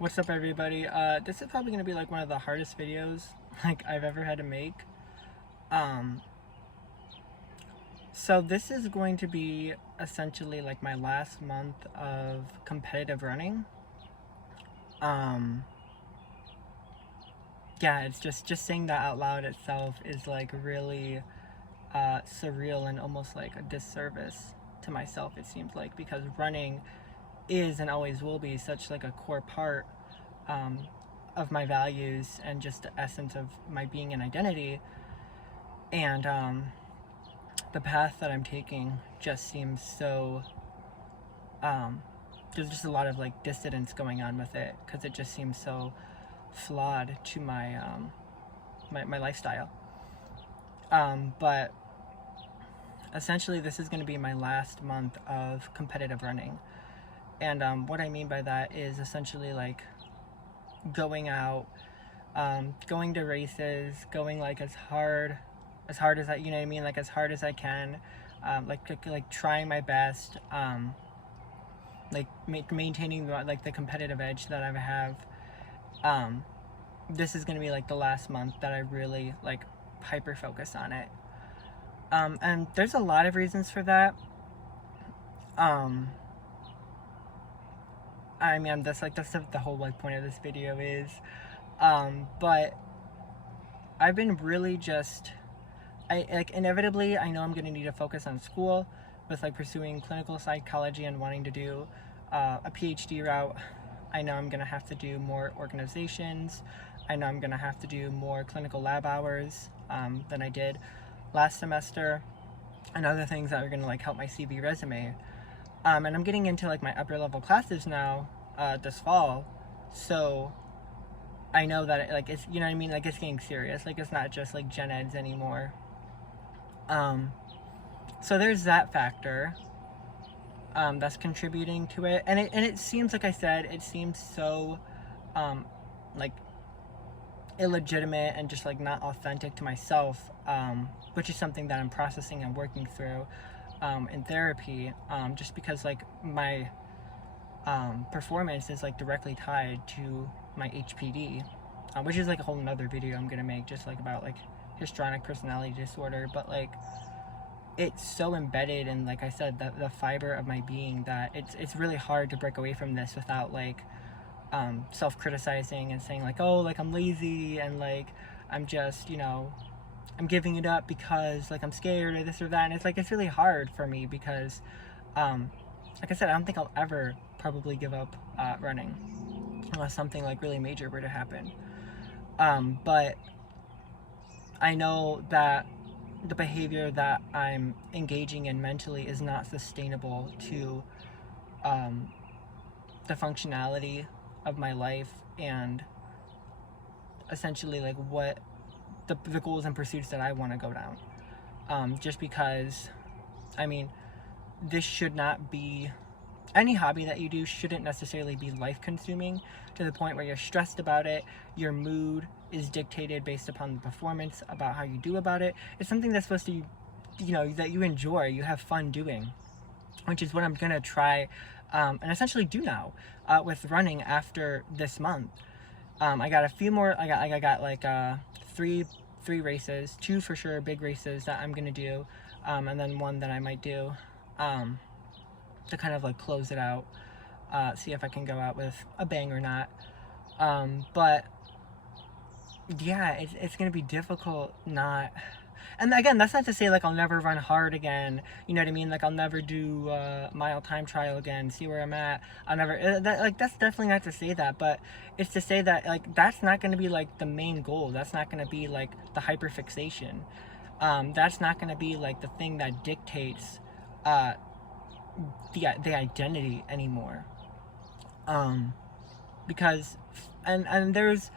What's up, everybody? This is probably gonna be like one of the hardest videos like I've ever had to make. Um, so this is going to be essentially like my last month of competitive running. Um, yeah, it's just saying that out loud itself is like really surreal and almost like a disservice to myself. It seems like, because running is and always will be such like a core part um, of my values and just the essence of my being and identity. And the path that I'm taking just seems so. There's just a lot of like dissidence going on with it because it just seems so flawed to my lifestyle. But essentially, this is going to be my last month of competitive running, and what I mean by that is essentially like going out, going to races, going like as hard as I, you know what I mean, like as hard as I can, like trying my best, like maintaining the competitive edge that I have. Um, this is gonna be like the last month that I really like hyper focus on it. And there's a lot of reasons for that. Um, I mean, that's the whole like point of this video is. But I've been really just I like inevitably I know I'm gonna need to focus on school with like pursuing clinical psychology and wanting to do a PhD route. I know I'm gonna have to do more organizations. I know I'm gonna have to do more clinical lab hours than I did last semester, and other things that are gonna like help my CV resume. And I'm getting into like my upper level classes now this fall, so I know that like it's, you know what I mean, like it's getting serious. Like it's not just like gen eds anymore. Um, so there's that factor that's contributing to it, and it seems, like I said, it seems so like illegitimate and just like not authentic to myself, which is something that I'm processing and working through in therapy, just because like my performance is like directly tied to my HPD, which is like a whole nother video I'm gonna make just like about like histrionic personality disorder. But like it's so embedded in, like I said, the fiber of my being that it's really hard to break away from this without like self-criticizing and saying like, oh, like I'm lazy and like I'm just, I'm giving it up because like I'm scared or this or that. And it's like it's really hard for me because like I said, I don't think I'll ever probably give up running unless something like really major were to happen. But I know that the behavior that I'm engaging in mentally is not sustainable to um, the functionality of my life and essentially like what the goals and pursuits that I want to go down. Just because, I mean, this should not be, any hobby that you do shouldn't necessarily be life consuming to the point where you're stressed about it. Your mood is dictated based upon the performance about how you do about it. It's something that's supposed to, that you enjoy, you have fun doing, which is what I'm gonna try and essentially do now with running after this month. I got a few more. I got like three races, two for sure big races that I'm gonna do, and then one that I might do to kind of like close it out, see if I can go out with a bang or not. But yeah, it's gonna be difficult not. And again, that's not to say like I'll never run hard again. You know what I mean? Like I'll never do mile time trial again. See where I'm at. I'll never. That's definitely not to say that, but it's to say that like that's not going to be like the main goal. That's not going to be like the hyperfixation. That's not going to be like the thing that dictates the identity anymore. Because and there's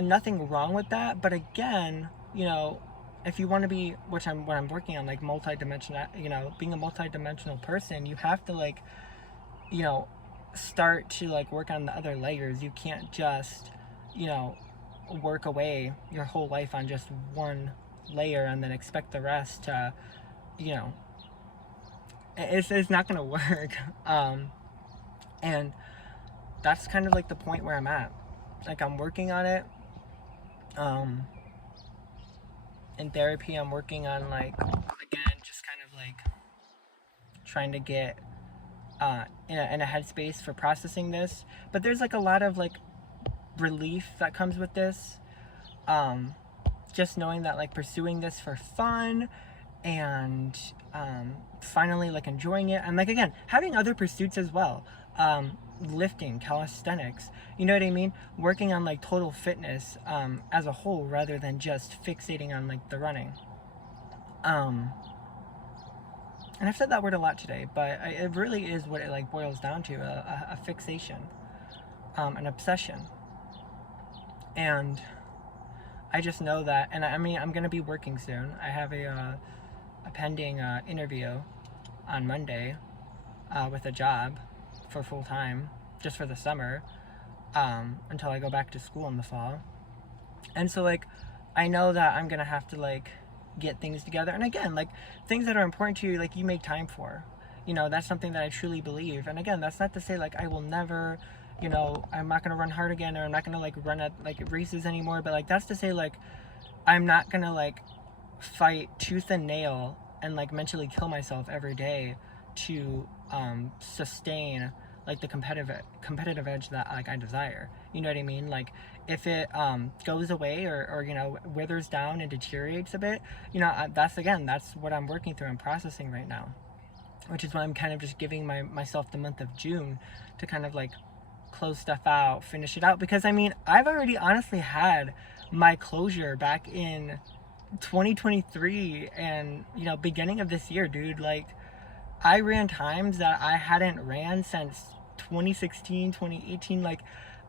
nothing wrong with that, but again, if you want to be, which I'm what I'm working on, like multi-dimensional, being a multi-dimensional person, you have to like, start to like work on the other layers. You can't just, work away your whole life on just one layer and then expect the rest to, you know, it's not gonna work. And that's kind of like the point where I'm at. Like, I'm working on it. In therapy, I'm working on, like, again, just kind of like trying to get in a headspace for processing this. But there's like a lot of like relief that comes with this. Um, just knowing that like pursuing this for fun and finally like enjoying it, and like again having other pursuits as well, lifting, calisthenics, you know what I mean, working on like total fitness as a whole rather than just fixating on like the running. um and I've said that word a lot today, but it really is what it like boils down to, a fixation, an obsession. And I just know that, and I mean, I'm gonna be working soon. I have a pending interview on Monday with a job for full time, just for the summer, until I go back to school in the fall. And so, like, I know that I'm gonna have to like get things together. And again, like things that are important to you, like you make time for. You know, that's something that I truly believe. And again, that's not to say like I will never, you know, I'm not gonna run hard again, or I'm not gonna like run at like races anymore. But like that's to say like I'm not gonna like fight tooth and nail and like mentally kill myself every day to sustain like the competitive edge that like I desire. You know what I mean? Like if it goes away, or you know, withers down and deteriorates a bit, you know, that's what I'm working through and processing right now, which is why I'm kind of just giving myself the month of June to kind of like close stuff out, finish it out, because I mean I've already honestly had my closure back in 2023 and you know beginning of this year, dude. Like I ran times that I hadn't ran since 2016, 2018. Like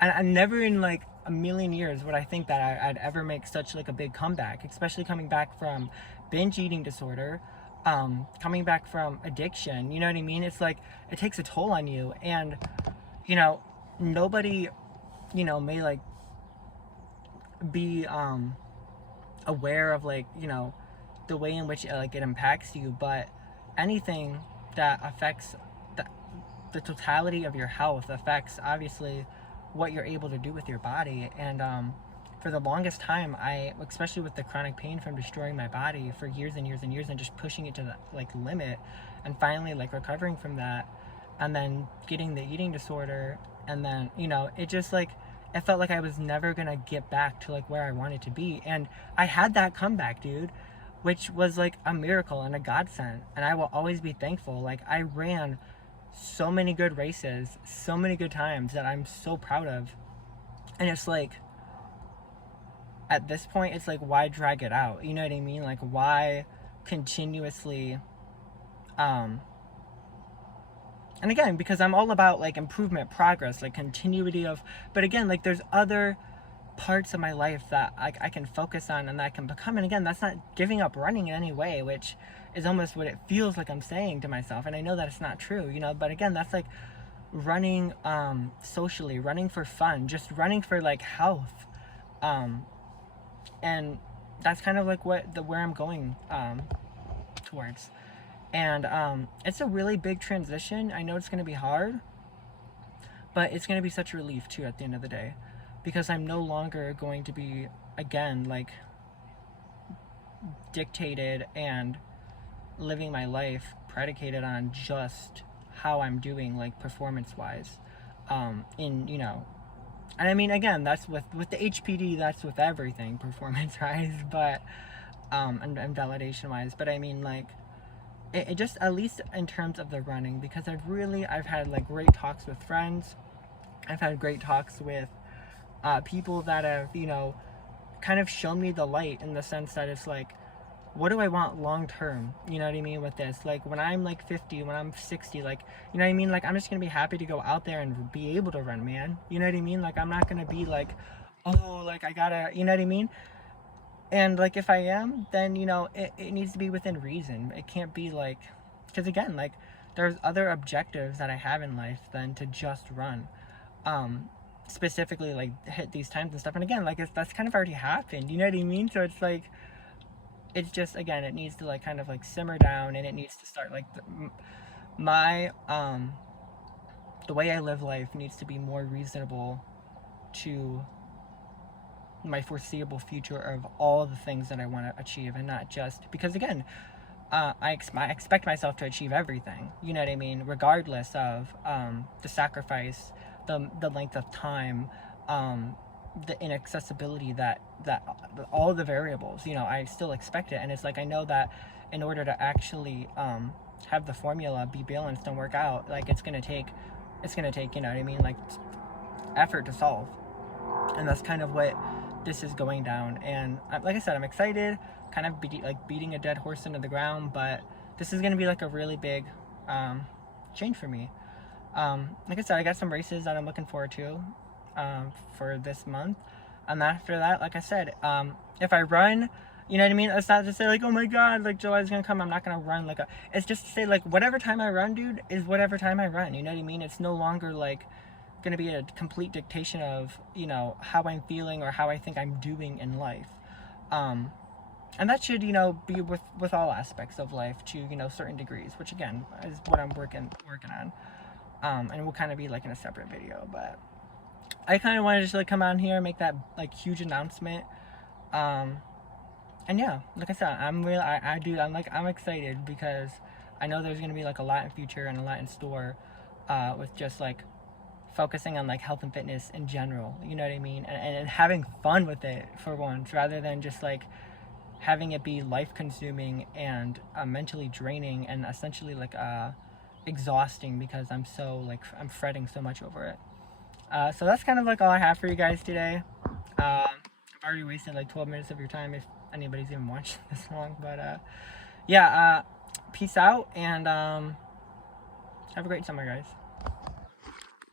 I never in like a million years would I think that I'd ever make such like a big comeback, especially coming back from binge eating disorder, coming back from addiction. You know what I mean? It's like it takes a toll on you. And you know, nobody, you know, may like be aware of like, you know, the way in which it impacts you, but anything that affects the totality of your health affects obviously what you're able to do with your body. And for the longest time, I, especially with the chronic pain from destroying my body for years and years and years and just pushing it to the like limit, and finally like recovering from that, and then getting the eating disorder, and then you know it just like it felt like I was never gonna get back to like where I wanted to be. And I had that comeback, dude, which was like a miracle and a godsend, and I will always be thankful. Like I ran so many good races, so many good times that I'm so proud of. And it's like at this point it's like, why drag it out? You know what I mean? Like why continuously and again, because I'm all about like improvement, progress, like continuity of, but again, like there's other parts of my life that I can focus on and that I can become. And again, that's not giving up running in any way, which is almost what it feels like I'm saying to myself. And I know that it's not true, you know, but again, that's like running socially, running for fun, just running for like health. And that's kind of like where I'm going towards. And it's a really big transition. I know it's going to be hard, but it's going to be such a relief too at the end of the day, because I'm no longer going to be, again, like dictated and living my life predicated on just how I'm doing, like performance wise, in, you know, and I mean, again, that's with the HPD, that's with everything performance wise, but and validation wise. But I mean, like it just, at least in terms of the running, because I've had like great talks with friends. I've had great talks with people that have, you know, kind of shown me the light, in the sense that it's like, what do I want long term? You know what I mean with this? Like when I'm like 50, when I'm 60, like, you know what I mean? Like I'm just gonna be happy to go out there and be able to run, man. You know what I mean? Like I'm not gonna be like, oh, like I gotta, you know what I mean? And like if I am, then you know it needs to be within reason. It can't be like, because again, like there's other objectives that I have in life than to just run. Specifically like hit these times and stuff. And again, like that's kind of already happened. You know what I mean? So it's like, it's just, again, it needs to like kind of like simmer down, and it needs to start like my the way I live life needs to be more reasonable to my foreseeable future of all the things that I want to achieve, and not just because, again, I expect myself to achieve everything. You know what I mean? Regardless of the sacrifice, the length of time, the inaccessibility, that all the variables. You know, I still expect it, and it's like I know that in order to actually have the formula be balanced and work out, like it's gonna take, you know what I mean, like effort to solve, and that's kind of what this is going down. And like I said, I'm excited, kind of beating a dead horse into the ground, but this is going to be like a really big change for me. Like I said, I got some races that I'm looking forward to for this month, and after that, like I said, if I run, you know what I mean, it's not to say like, oh my god, like July's gonna come, I'm not gonna run, like it's just to say like whatever time I run, dude, is whatever time I run. You know what I mean? It's no longer like going to be a complete dictation of, you know, how I'm feeling or how I think I'm doing in life. And that should, you know, be with all aspects of life to, you know, certain degrees, which again is what I'm working on. And it will kind of be like in a separate video, but I kind of wanted to just like come on here and make that like huge announcement. And yeah, like I said, I'm excited because I know there's going to be like a lot in future and a lot in store with just like focusing on like health and fitness in general, you know what I mean, and having fun with it for once, rather than just like having it be life consuming and mentally draining and essentially like exhausting because I'm fretting so much over it. So that's kind of like all I have for you guys today. I've already wasted like 12 minutes of your time if anybody's even watched this long, but yeah, peace out, and have a great summer, guys.